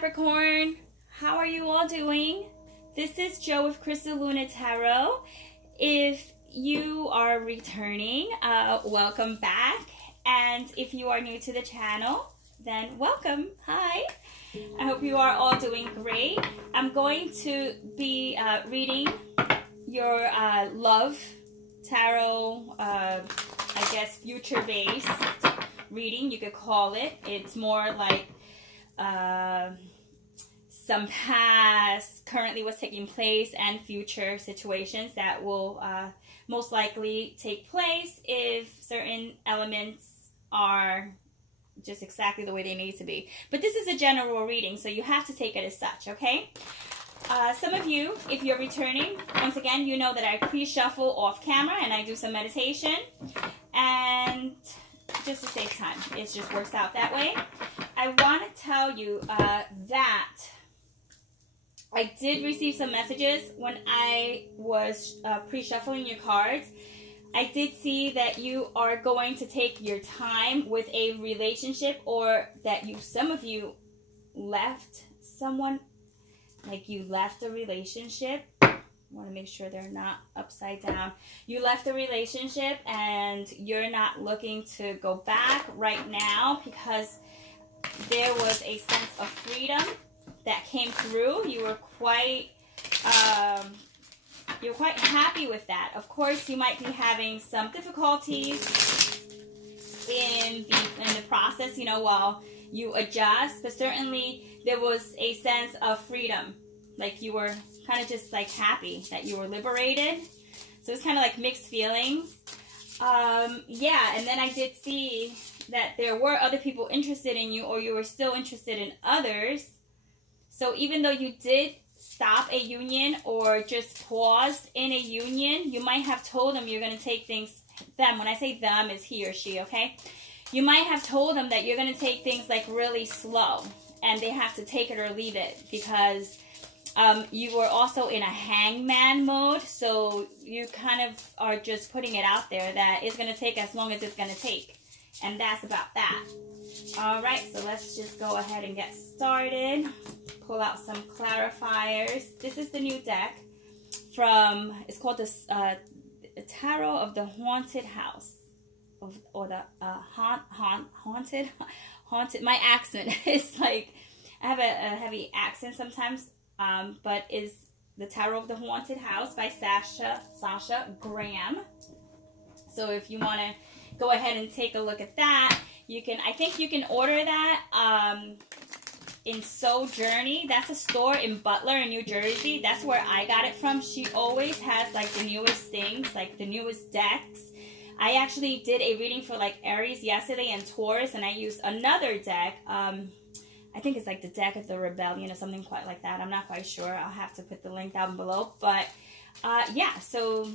Capricorn. How are you all doing? This is Jo with Crystal Luna Tarot. If you are returning, welcome back. And if you are new to the channel, then welcome. Hi. I hope you are all doing great. I'm going to be reading your love tarot, I guess future-based reading, you could call it. It's more like some past, currently what's taking place, and future situations that will most likely take place if certain elements are just exactly the way they need to be. But this is a general reading, so you have to take it as such, okay? Some of you, if you're returning, once again, you know that I pre-shuffle off camera and I do some meditation. And just to save time, it just works out that way. I want to tell you that I did receive some messages when I was pre-shuffling your cards. I did see that you are going to take your time with a relationship, or that some of you left someone, like you left a relationship. I want to make sure they're not upside down. You left a relationship and you're not looking to go back right now because there was a sense of freedom that came through. You were quite happy with that. Of course, you might be having some difficulties in the process, you know, while you adjust, but certainly there was a sense of freedom. Like you were kind of just like happy that you were liberated. So it's kind of like mixed feelings. Yeah, and then I did see that there were other people interested in you, or you were still interested in others. So even though you did stop a union or just pause in a union, you might have told them you're going to take things, them, when I say them, is he or she, okay? You might have told them that you're going to take things like really slow, and they have to take it or leave it, because you were also in a hangman mode, so you kind of are just putting it out there that it's going to take as long as it's going to take, and that's about that. All right, so let's just go ahead and get started. Pull out some clarifiers. This is the new deck from, it's called this Tarot of the Haunted House, or the haunted. My accent is like, I have a heavy accent sometimes, but is the Tarot of the Haunted House by Sasha Graham. So if you want to go ahead and take a look at that, you can, I think you can order that in Sojourney. That's a store in Butler in New Jersey. That's where I got it from. She always has like the newest things, like the newest decks. I actually did a reading for like Aries yesterday and Taurus, and I used another deck. I think it's like the deck of the Rebellion or something quite like that. I'm not quite sure. I'll have to put the link down below. But yeah, so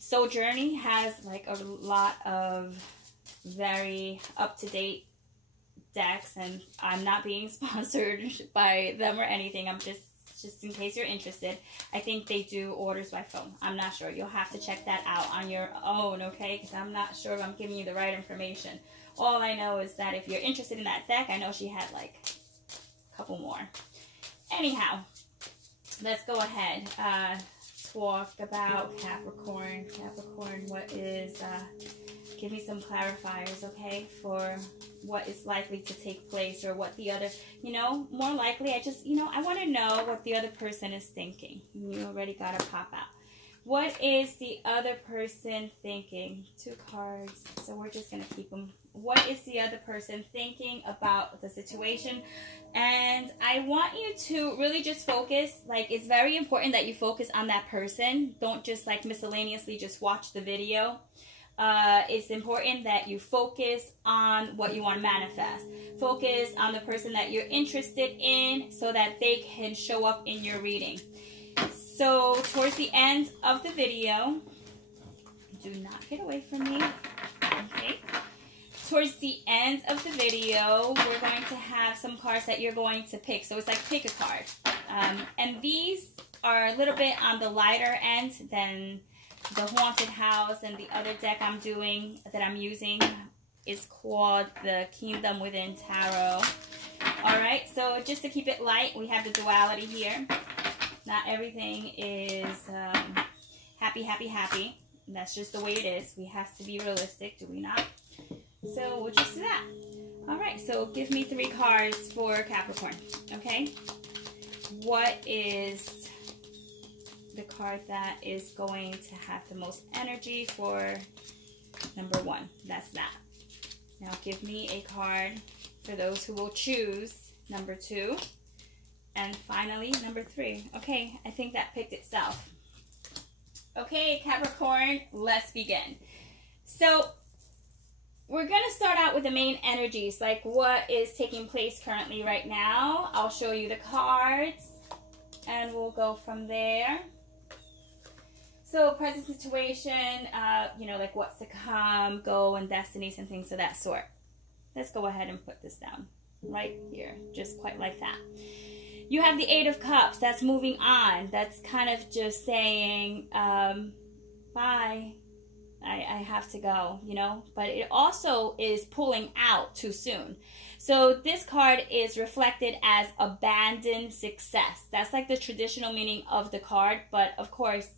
Sojourney has like a lot of very up-to-date decks, and I'm not being sponsored by them or anything. I'm just in case you're interested. I think they do orders by phone. I'm not sure. You'll have to check that out on your own, okay? Because I'm not sure if I'm giving you the right information. All I know is that if you're interested in that deck, I know she had like a couple more. Anyhow, let's go ahead. Talk about Capricorn. Capricorn, what is, give me some clarifiers, okay, for what is likely to take place, or what the other, you know, more likely, I want to know what the other person is thinking. You already got to pop out. What is the other person thinking? 2 cards, so we're just going to keep them. What is the other person thinking about the situation? And I want you to really just focus. Like, it's very important that you focus on that person. Don't just like miscellaneously just watch the video. It's important that you focus on what you want to manifest. Focus on the person that you're interested in so that they can show up in your reading. So towards the end of the video, do not get away from me, okay? Towards the end of the video, we're going to have some cards that you're going to pick. So it's like pick a card. And these are a little bit on the lighter end than the Haunted House, and the other deck I'm using is called the Kingdom Within Tarot. Alright, so just to keep it light, we have the duality here. Not everything is happy, happy, happy. That's just the way it is. We have to be realistic, do we not? So we'll just do that. All right, so give me 3 cards for Capricorn, okay? What is the card that is going to have the most energy for number 1? That's that. Now give me a card for those who will choose number 2. And finally, number 3. Okay, I think that picked itself. Okay, Capricorn, let's begin. So we're going to start out with the main energies, like what is taking place currently right now. I'll show you the cards, and we'll go from there. So present situation, you know, like what's to come, goal, and destinies, and things of that sort. Let's go ahead and put this down right here, just quite like that. You have the 8 of Cups. That's moving on. That's kind of just saying, bye. I have to go, you know. But it also is pulling out too soon. So this card is reflected as abandoned success. That's like the traditional meaning of the card. But of course,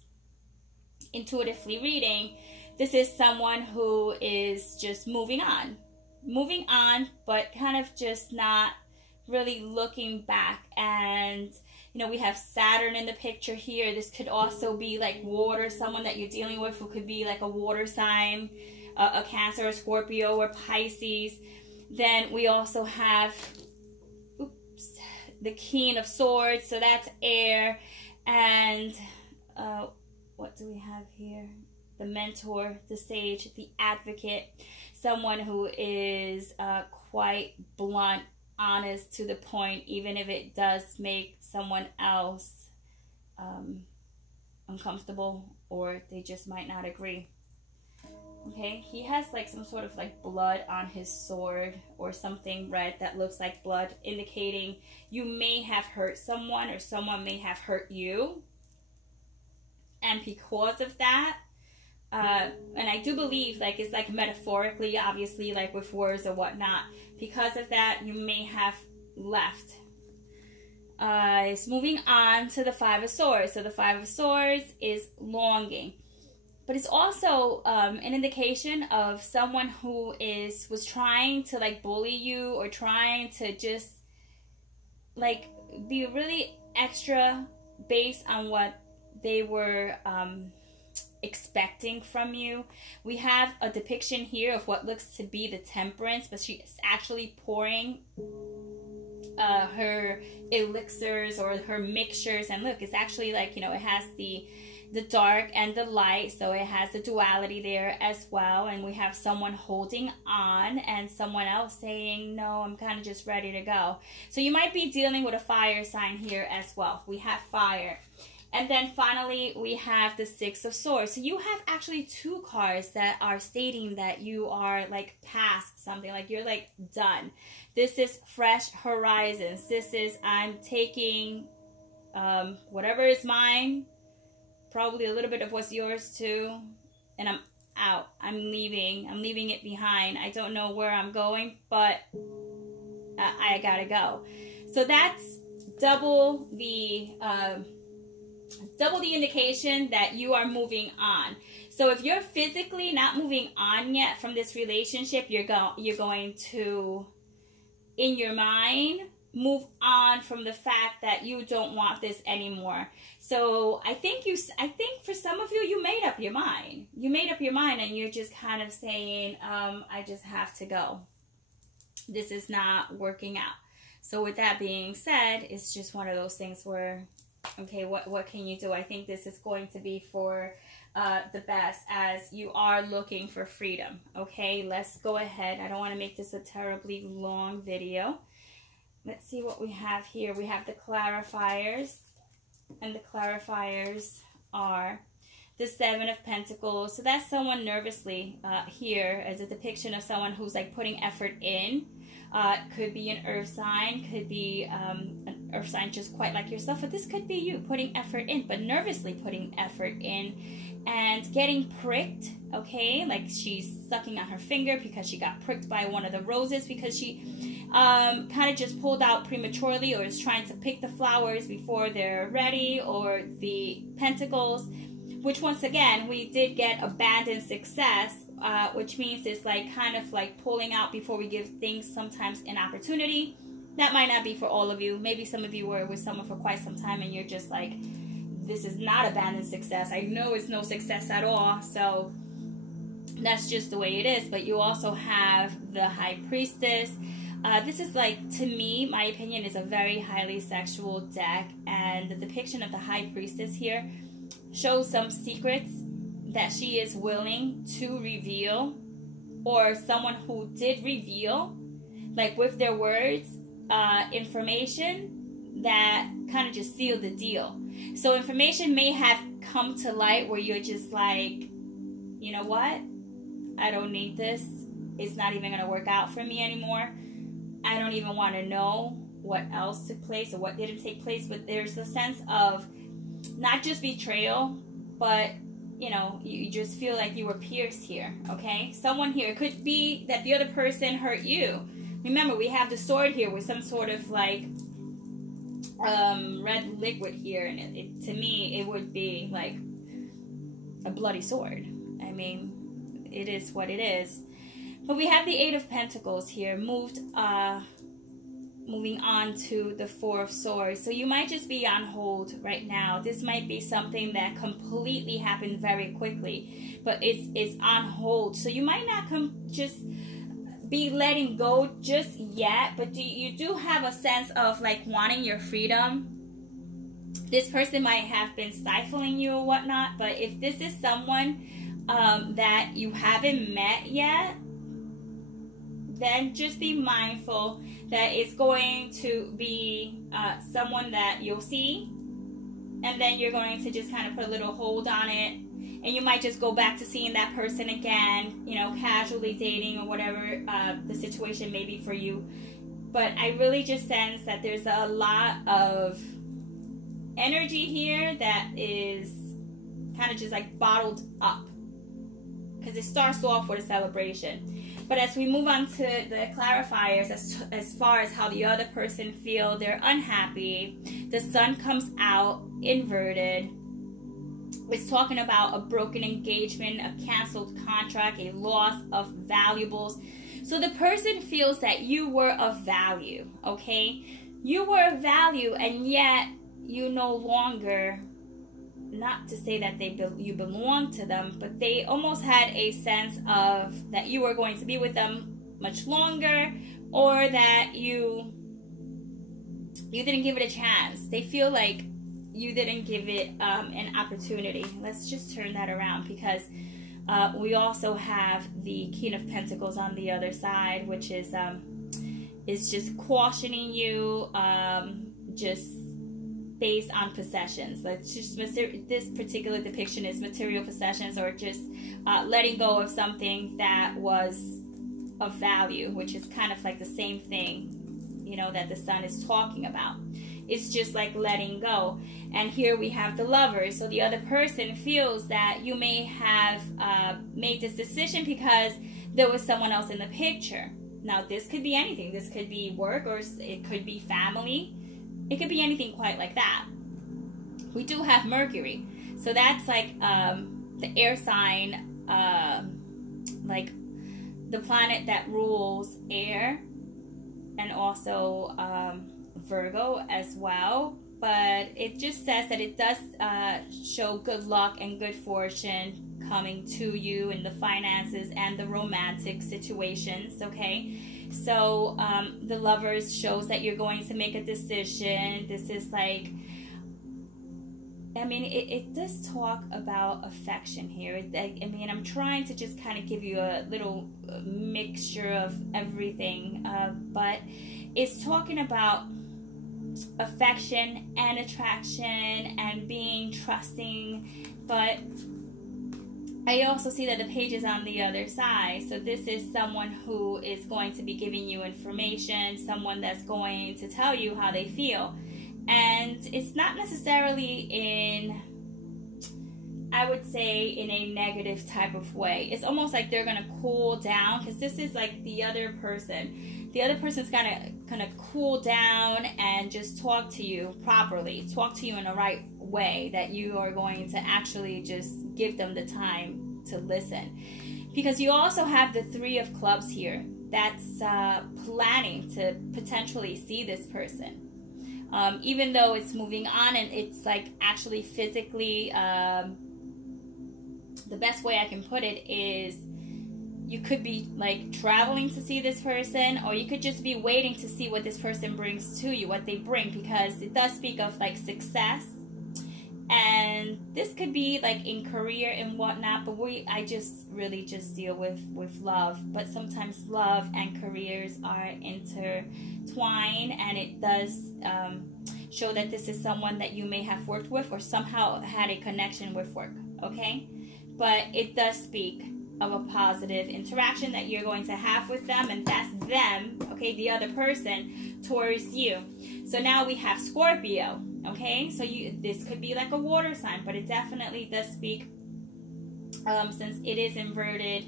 intuitively reading, this is someone who is just moving on, but kind of just not really looking back. And you know, we have Saturn in the picture here. This could also be like water, someone that you're dealing with who could be like a water sign, a Cancer, a Scorpio, or Pisces. Then we also have the King of Swords, so that's air. And what do we have here? The Mentor, the Sage, the Advocate, someone who is quite blunt, honest, to the point, even if it does make someone else uncomfortable, or they just might not agree. Okay, he has like some sort of like blood on his sword, or something red that looks like blood, indicating you may have hurt someone, or someone may have hurt you. And because of that, and I do believe like it's like metaphorically, obviously, like with words or whatnot, because of that you may have left. It's moving on to the 5 of Swords. So the 5 of Swords is longing, but it's also an indication of someone who was trying to like bully you, or trying to just like be really extra based on what they were expecting from you. We have a depiction here of what looks to be the Temperance, but she is actually pouring her elixirs or her mixtures. And look, it's actually like, you know, it has the dark and the light, so it has the duality there as well. And we have someone holding on, and someone else saying, no, I'm kind of just ready to go. So you might be dealing with a fire sign here as well. We have fire. And then finally, we have the 6 of Swords. So you have actually 2 cards that are stating that you are like past something, like you're like done. This is fresh horizons. This is, I'm taking whatever is mine, probably a little bit of what's yours too, and I'm out. I'm leaving it behind. I don't know where I'm going, but I gotta go. So that's double the indication that you are moving on. So if you're physically not moving on yet from this relationship, you're going to, in your mind, move on from the fact that you don't want this anymore. So I think for some of you, you made up your mind. You made up your mind, and you're just kind of saying, I just have to go. This is not working out. So with that being said, it's just one of those things where, okay, what can you do? I think this is going to be for the best, as you are looking for freedom. Okay, let's go ahead. I don't want to make this a terribly long video. Let's see what we have here. We have the clarifiers, and the clarifiers are the 7 of Pentacles. So that's someone nervously here as a depiction of someone who's like putting effort in. Could be an earth sign, could be an earth sign just quite like yourself, but this could be you putting effort in, but nervously putting effort in, and getting pricked, okay? Like she's sucking on her finger because she got pricked by one of the roses, because she kind of just pulled out prematurely, or is trying to pick the flowers before they're ready, or the pentacles, which once again, we did get abandoned success, which means it's like kind of like pulling out before we give things sometimes an opportunity. That might not be for all of you. Maybe some of you were with someone for quite some time and you're just like, this is not abandoned success. I know it's no success at all. So that's just the way it is. But you also have the High Priestess. This is like, to me, my opinion, is a very highly sexual deck. And the depiction of the High Priestess here shows some secrets that she is willing to reveal, or someone who did reveal, like with their words, information that kind of just sealed the deal. So information may have come to light where you're just like, you know what? I don't need this. It's not even going to work out for me anymore. I don't even want to know what else took place or what didn't take place. But there's a sense of not just betrayal, but, you know, you just feel like you were pierced here, okay? Someone here, it could be that the other person hurt you. Remember, we have the sword here with some sort of like red liquid here, and to me, it would be like a bloody sword. I mean, it is what it is. But we have the Eight of Pentacles here, moving on to the Four of Swords. So you might just be on hold right now. This might be something that completely happened very quickly, but it's on hold. So you might not just be letting go just yet, but you do have a sense of like wanting your freedom. This person might have been stifling you or whatnot, but if this is someone that you haven't met yet, then just be mindful that it's going to be someone that you'll see, and then you're going to just kind of put a little hold on it, and you might just go back to seeing that person again, you know, casually dating or whatever the situation may be for you. But I really just sense that there's a lot of energy here that is kind of just like bottled up, because it starts off with a celebration. But as we move on to the clarifiers, as far as how the other person feel, they're unhappy. The sun comes out inverted. It's talking about a broken engagement, a canceled contract, a loss of valuables. So the person feels that you were of value, okay? You were of value, and yet you no longer, not to say that you belong to them, but they almost had a sense of that you were going to be with them much longer, or that you didn't give it a chance. They feel like you didn't give it an opportunity. Let's just turn that around, because we also have the King of Pentacles on the other side, which is just cautioning you, just based on possessions. Like just this particular depiction is material possessions, or just letting go of something that was of value, which is kind of like the same thing, you know, that the sun is talking about. It's just like letting go. And here we have the Lovers. So the other person feels that you may have made this decision because there was someone else in the picture. Now, this could be anything. This could be work, or it could be family. It could be anything quite like that. We do have Mercury. So that's like the air sign, like the planet that rules air, and also Virgo as well. But it just says that it does show good luck and good fortune coming to you in the finances and the romantic situations, okay? So the Lovers shows that you're going to make a decision. This is like, I mean, it does talk about affection here. I mean, I'm trying to just kind of give you a little mixture of everything, but it's talking about affection and attraction and being trusting. But I also see that the page is on the other side. So this is someone who is going to be giving you information, someone that's going to tell you how they feel. And it's not necessarily in, I would say, in a negative type of way. It's almost like they're going to cool down, because this is like the other person the other person's gonna cool down and just talk to you properly, talk to you in the right way, that you are going to actually just give them the time to listen. Because you also have the 3 of clubs here. That's planning to potentially see this person. Even though it's moving on and it's like actually physically, the best way I can put it is you could be like traveling to see this person, or you could just be waiting to see what this person brings to you, what they bring, because it does speak of like success. And this could be like in career and whatnot, but I just really just deal with love. But sometimes love and careers are intertwined, and it does show that this is someone that you may have worked with or somehow had a connection with work, okay? But it does speak of a positive interaction that you're going to have with them, and that's them, okay, the other person towards you. So now we have Scorpio, okay? So this could be like a water sign, but it definitely does speak, since it is inverted,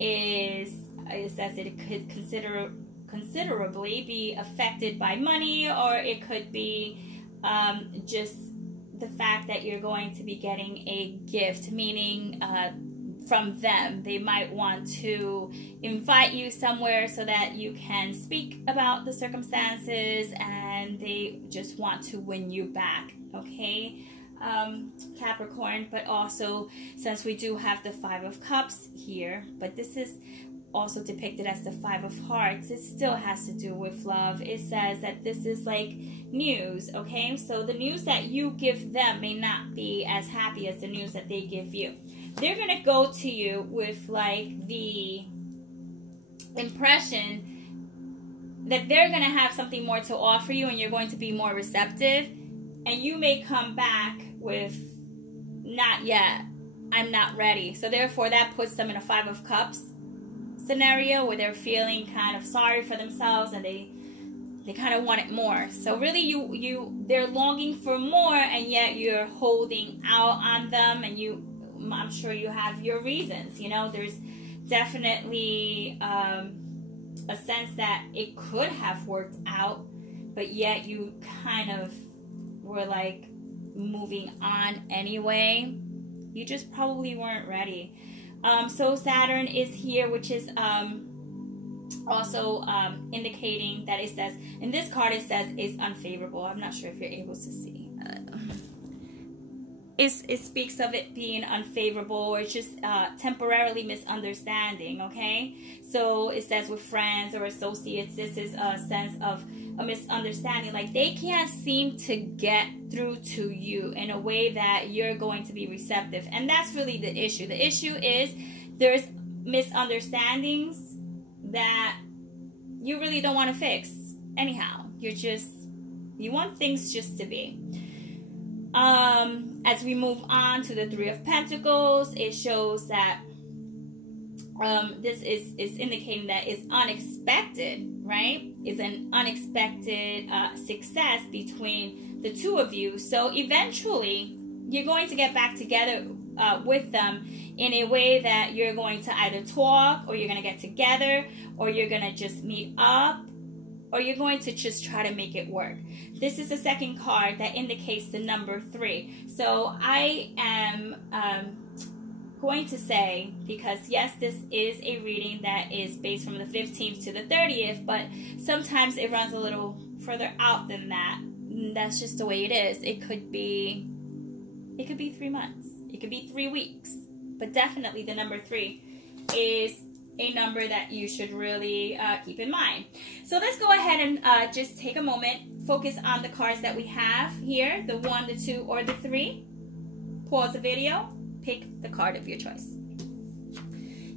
it says it could considerably be affected by money, or it could be just the fact that you're going to be getting a gift, meaning from them. They might want to invite you somewhere so that you can speak about the circumstances, and they just want to win you back, okay, Capricorn. But also, since we do have the 5 of Cups here, but this is also depicted as the 5 of Hearts, it still has to do with love. It says that this is like news, okay? So the news that you give them may not be as happy as the news that they give you. They're going to go to you with like the impression that they're going to have something more to offer you, and you're going to be more receptive, and you may come back with not yet, I'm not ready. So therefore that puts them in a 5 of Cups scenario where they're feeling kind of sorry for themselves, and they kind of want it more. So really they're longing for more, and yet you're holding out on them, and I'm sure you have your reasons. You know, there's definitely a sense that it could have worked out, but yet you kind of were like moving on anyway. You just probably weren't ready. So Saturn is here, which is also indicating that it says, in this card it says is unfavorable. I'm not sure if you're able to see. It speaks of it being unfavorable, or it's just temporarily misunderstanding, okay? So it says with friends or associates, this is a sense of a misunderstanding. Like they can't seem to get through to you in a way that you're going to be receptive. And that's really the issue. The issue is there's misunderstandings that you really don't want to fix anyhow. You want things just to be. As we move on to the 3 of Pentacles, it shows that this is indicating that it's unexpected, right? It's an unexpected success between the 2 of you. So eventually, you're going to get back together with them in a way that you're going to either talk, or you're going to get together, or you're going to just meet up, or you're going to just try to make it work. This is the second card that indicates the number 3. So I am going to say, because yes, this is a reading that is based from the 15th to the 30th, but sometimes it runs a little further out than that. That's just the way it is. It could be 3 months. It could be 3 weeks. But definitely the number 3 is a number that you should really keep in mind. So let's go ahead and just take a moment, focus on the cards that we have here, the 1, the 2, or the 3. Pause the video, pick the card of your choice.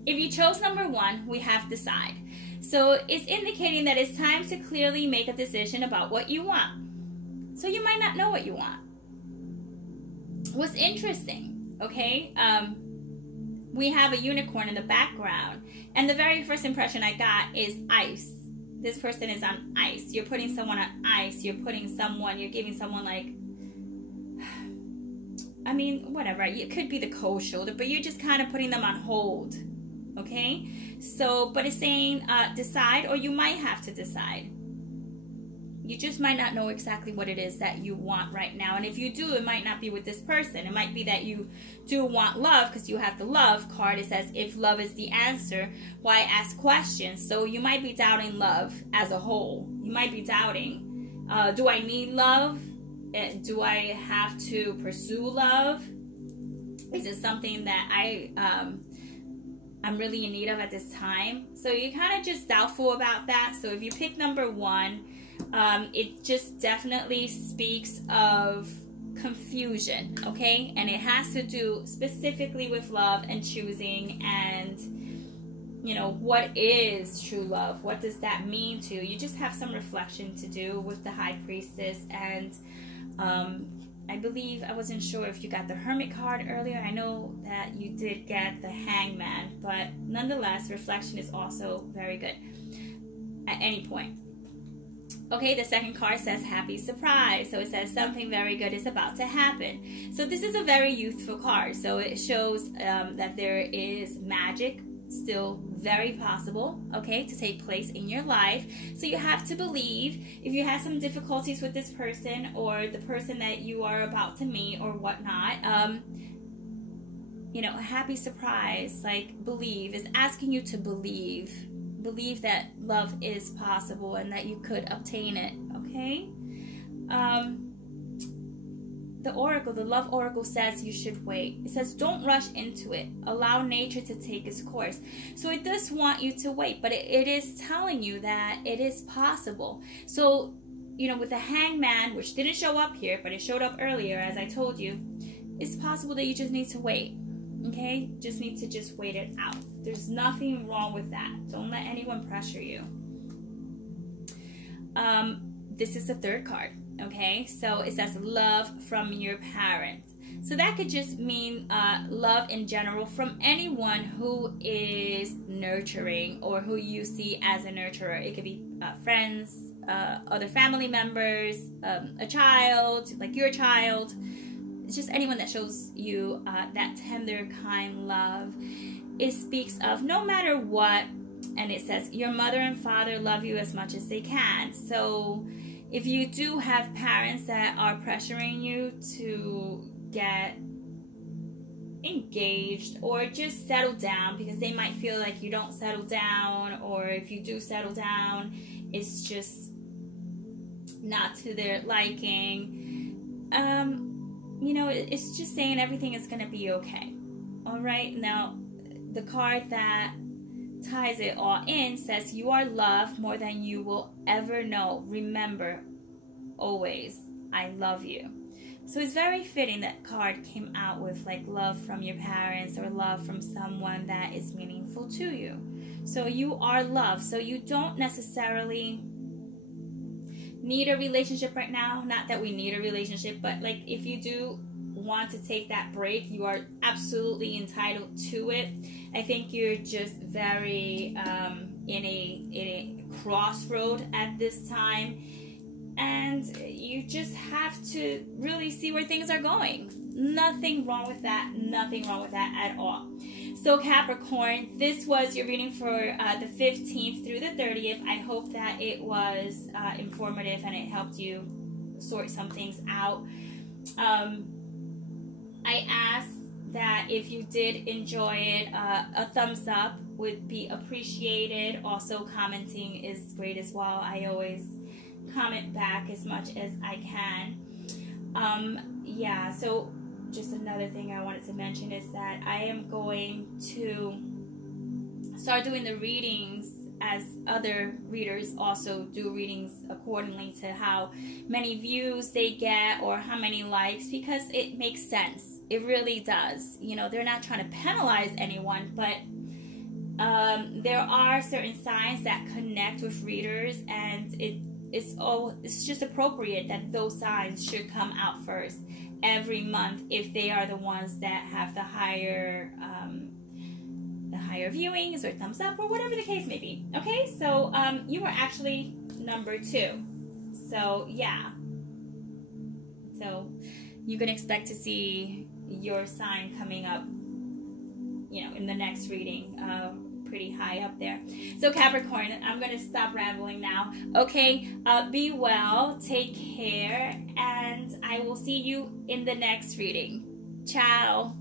If you chose number 1, we have decide. So it's indicating that it's time to clearly make a decision about what you want. So you might not know what you want. What's interesting, okay? We have a unicorn in the background, and the very first impression I got is ice. This person is on ice. You're putting someone on ice. You're giving someone like, I mean, whatever. It could be the cold shoulder, but you're just kind of putting them on hold. okay? So, but it's saying decide, or you might have to decide. You just might not know exactly what it is that you want right now. And if you do, it might not be with this person. It might be that you do want love, because you have the love card. It says, if love is the answer, why ask questions? So you might be doubting love as a whole. You might be doubting, do I need love? Do I have to pursue love? Is it something that I'm really in need of at this time? So you're kind of just doubtful about that. So if you pick number 1, it just definitely speaks of confusion, okay? And it has to do specifically with love and choosing, and you know, what is true love? What does that mean to you? You just have some reflection to do with the High Priestess. And I believe, I wasn't sure if you got the Hermit card earlier. I know that you did get the Hangman, but nonetheless, reflection is also very good at any point. Okay, the second card says happy surprise. So it says something very good is about to happen. So this is a very youthful card. So it shows that there is magic still very possible, okay, to take place in your life. So you have to believe. If you have some difficulties with this person, or the person that you are about to meet, or whatnot, you know, a happy surprise, like believe, is asking you to believe that love is possible and that you could obtain it, okay? The oracle, the love oracle, says you should wait. It says don't rush into it. Allow nature to take its course. So it does want you to wait, but it is telling you that it is possible. So, you know, with the Hangman, which didn't show up here, but it showed up earlier, as I told you, it's possible that you just need to wait, okay? Just need to just wait it out. There's nothing wrong with that. Don't let anyone pressure you. This is the third card. Okay, so it says love from your parents. So that could just mean love in general from anyone who is nurturing, or who you see as a nurturer. It could be friends, other family members, a child, like your child. It's just anyone that shows you that tender, kind love. It speaks of no matter what, and it says your mother and father love you as much as they can. So if you do have parents that are pressuring you to get engaged or just settle down, because they might feel like you don't settle down, or if you do settle down, it's just not to their liking, you know, it's just saying everything is going to be okay. All right, now the card that ties it all in says you are loved more than you will ever know. Remember, always, I love you. So it's very fitting that card came out with like love from your parents, or love from someone that is meaningful to you. So you are loved. So you don't necessarily need a relationship right now. Not that we need a relationship, but like if you do want to take that break, you are absolutely entitled to it. I think you're just very in a crossroad at this time, and you just have to really see where things are going. Nothing wrong with that. Nothing wrong with that at all. So Capricorn, this was your reading for the 15th through the 30th. I hope that it was informative and it helped you sort some things out. I ask that if you did enjoy it, a thumbs up would be appreciated. Also, commenting is great as well. I always comment back as much as I can. Yeah, so just another thing I wanted to mention is that I am going to start doing the readings as other readers also do readings, accordingly to how many views they get or how many likes, because it makes sense. It really does. You know, they're not trying to penalize anyone, but there are certain signs that connect with readers, and it's just appropriate that those signs should come out first every month if they are the ones that have the higher viewings or thumbs up or whatever the case may be. Okay, so you were actually number 2. So yeah, so you can expect to see your sign coming up, you know, in the next reading pretty high up there. So Capricorn, I'm going to stop rambling now. Okay, be well, take care, and I will see you in the next reading. Ciao.